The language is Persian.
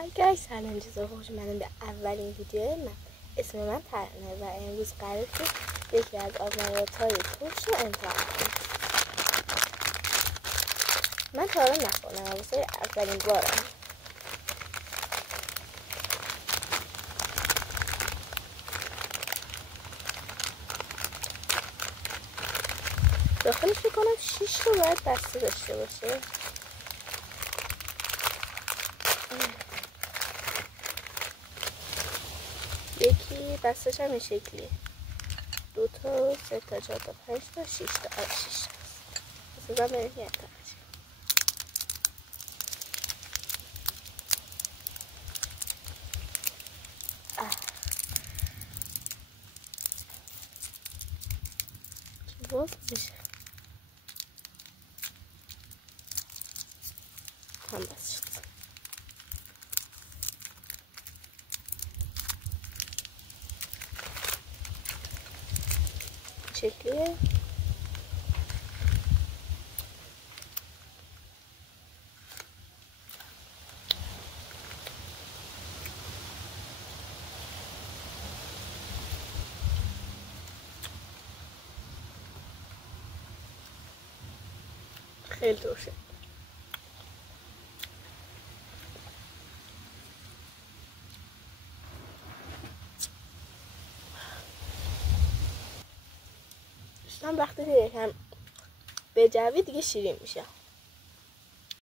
اگر سلام چیزا خوش اومدن به اولین ویدیو من. اسم من ترانه و امروز قراره که یکی از آزمایش‌های ترش رو امتحان کنم. من تا حالا نخوندم واسه اولین بارم. داخلش میکنم 6 رو باید بسته داشته باشه. یکی بستش هم این شکلیه، 2 تا 3 تا 4 تا 5 تا 6 تا 6 هست. بسازم بریم یه تا باز میشه هم بس شد. شکلیه خیلی ترشه. دوستان وقتی که یکم بجوی دیگه شیرین میشه.